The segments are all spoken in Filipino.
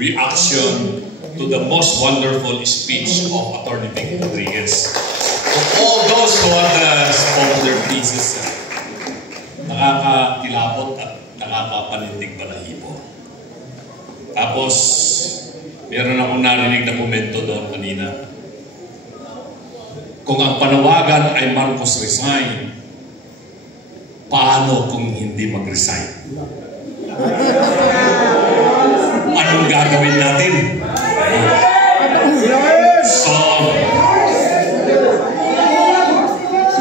reaction to the most wonderful speech of Attorney Vic Rodriguez. To all those who had spoken their pieces, nakakakilabot at nakakapanindig balahibo. Tapos, meron akong narinig na komento doon kanina. Kung ang panawagan ay Marcos resign, paano kung hindi mag-resign? Anong gagawin natin? So,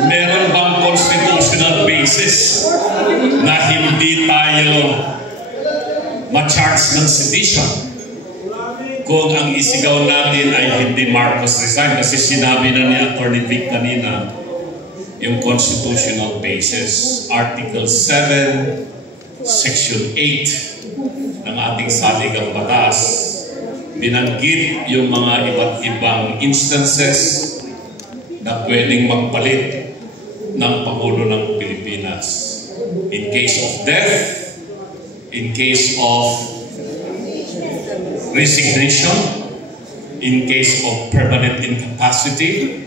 meron bang constitutional basis na hindi tayo ma-charge ng sedition kung ang isigaw natin ay hindi Marcos resign? Kasi sinabi na ni Attorney Vic kanina yung constitutional basis. Article 7, Section 8 ng ating saligang batas, binanggit yung mga iba't ibang instances na pwedeng magpalit ng Pangulo ng Pilipinas. In case of death, in case of resignation, in case of permanent incapacity,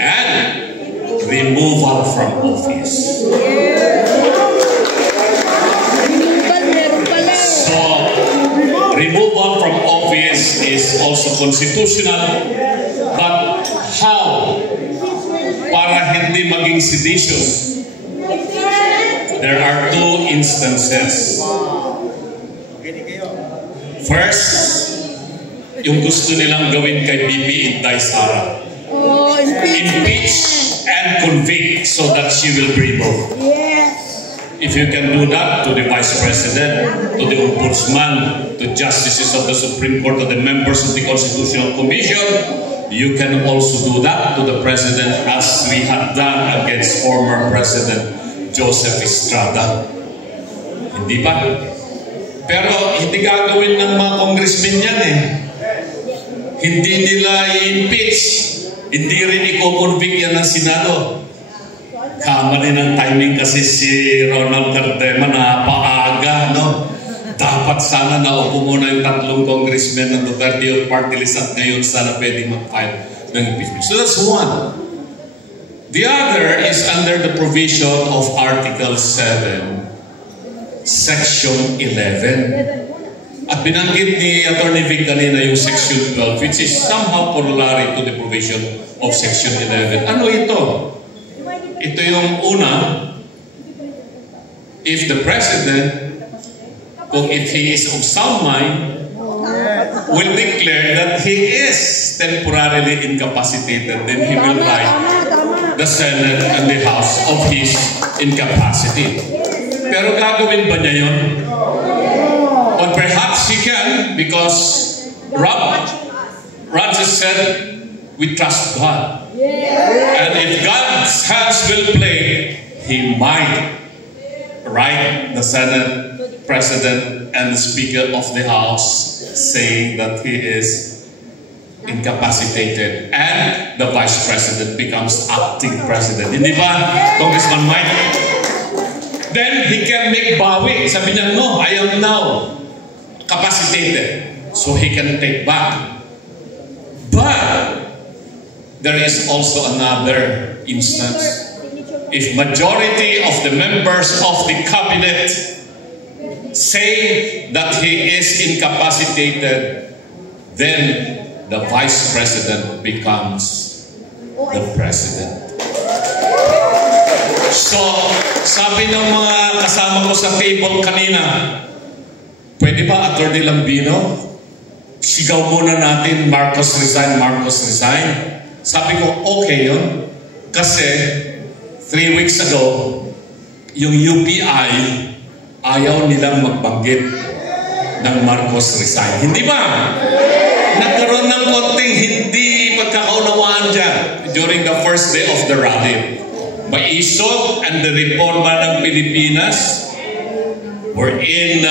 and removal from office. So, removal from office is also constitutional, but how? Para hindi maging seditious, there are two instances. First, yung gusto nilang gawin kay BP Inday Sara. Impeach and convict so that she will be removed. If you can do that to the Vice President, to the Ombudsman, to Justices of the Supreme Court, to the members of the Constitutional Commission, you can also do that to the President as we have done against former President Joseph Estrada. Hindi ba? Pero hindi gagawin ng mga congressmen yan eh. Hindi nila i-impeach. Hindi rin i-convict yan ng Senado. Kamali ng timing kasi si Ronald Cardema na paaga, no? Dapat sana naupo muna yung tatlong congressmen ng Duterte yung party list at ngayon sana pwedeng mag-file ng impeachment. So that's one. The other is under the provision of Article 7, Section 11. At binanggit ni Attorney Vic kanina yung Section 12, which is somehow corollary to the provision of Section 11. Ano ito? Ito yung una, if the President, kung if he is of sound mind, will declare that he is temporarily incapacitated, then he will write the Senate and the House of his incapacity. Pero gagawin ba niya yun? Or perhaps he can, because Rod just said, we trust God. And if God's hands will play, he might write the Senate President and the Speaker of the House saying that he is incapacitated and the Vice President becomes acting President. Hindi ba, Congressman Mike? Then he can make bawi. Sabi niya, no, I am now capacitated. So he can take back. But there is also another instance. If majority of the members of the cabinet say that he is incapacitated, then the Vice President becomes the President. So, sabi ng mga kasama ko sa table kanina, pwede ba, Attorney Lambino, sigaw muna natin, Marcos resign, Marcos resign? Sabi ko, okay yun. Kasi, 3 weeks ago, yung UPI, ayaw nilang magbanggit ng Marcos resign. Hindi ba? Nagkaroon ng konting hindi pagkakaunawaan dyan during the first day of the rally. Maisog and the Reforma ng Pilipinas were in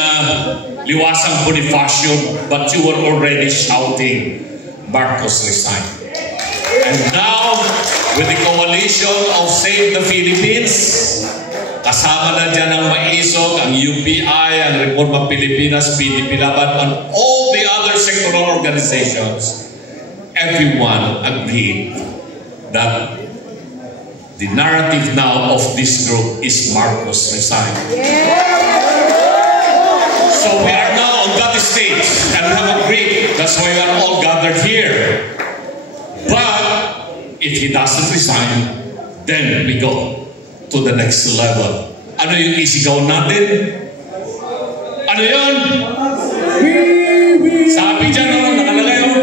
Liwasang Bonifacio, but you were already shouting, Marcos resign. And now, with the coalition of Save the Philippines, kasama na dyan ang Maisog, ang UPI, ang Reforma Pilipinas, PDP Laban, and all the other pastoral organizations, everyone agreed that the narrative now of this group is Marcos resign. So we are now on that stage and we have agreed. That's why we are all gathered here. But if he doesn't resign, then we go to the next level. Ano yung isigaw natin? Ano yun? Sabi dyan, nakalagay yun.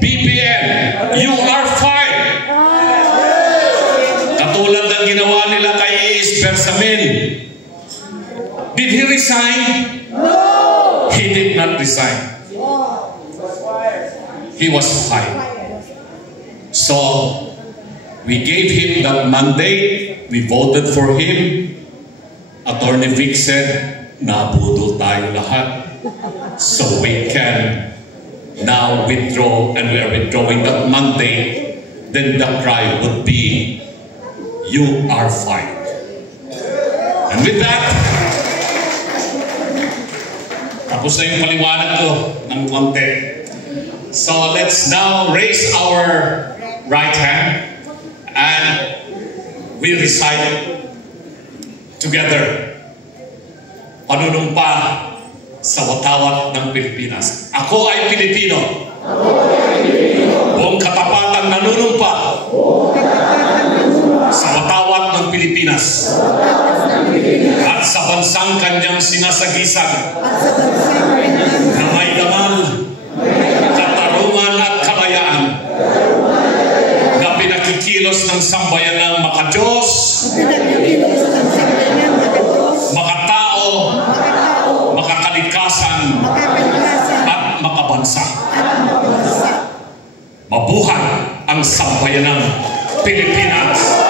BBM, you are fired. Katulad ng ginawa nila kay Iis Bersamin. Did he resign? No! He did not resign. He was fired. So, we gave him that mandate. We voted for him. Attorney Vic said, nabudol tayo lahat. So we can now withdraw, and we are withdrawing that mandate. Then the cry would be, you are fired. And with that, tapos na yung paliwanag ko ng konti. So let's now raise our right hand and we recite together. Panunumpa sa watawat ng Pilipinas. Ako ay Pilipino. Buong katapatan nanunumpa sa watawat ng Pilipinas. At sa bansang kanyang sinasagisag na may damal, katarungan at kalayaan na pinakikilos ng sambayanang makadiyos, makatao, makakalikasan at makabansa. Mabuhay ang sambayanang Pilipinas!